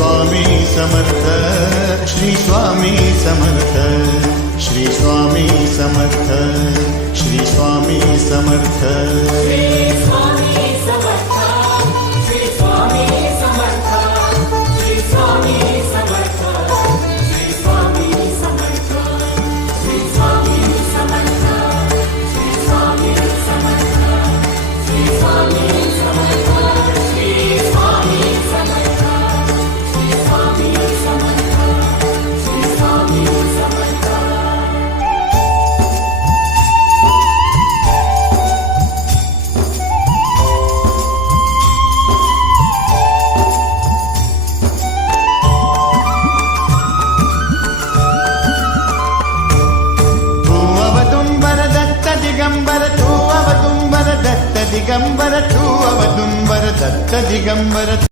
Swami Samarth, Shri Swami Samarth, Shri Swami Samarth, Shri Swami Samarth, Shri Swami Samarth, Shri Swami Samarth, Shri Swami Samarth, Shri Swami Samarth, Shri Swami Samarth, Shri Swami Samarth, Shri Swami Samarth, Shri Swami Samarth, Shri Swami Samarth, Shri Swami Samarth. Digambar Tu अवदुंबर Datta Digambar Tu अवदुंबर Datta Digambar.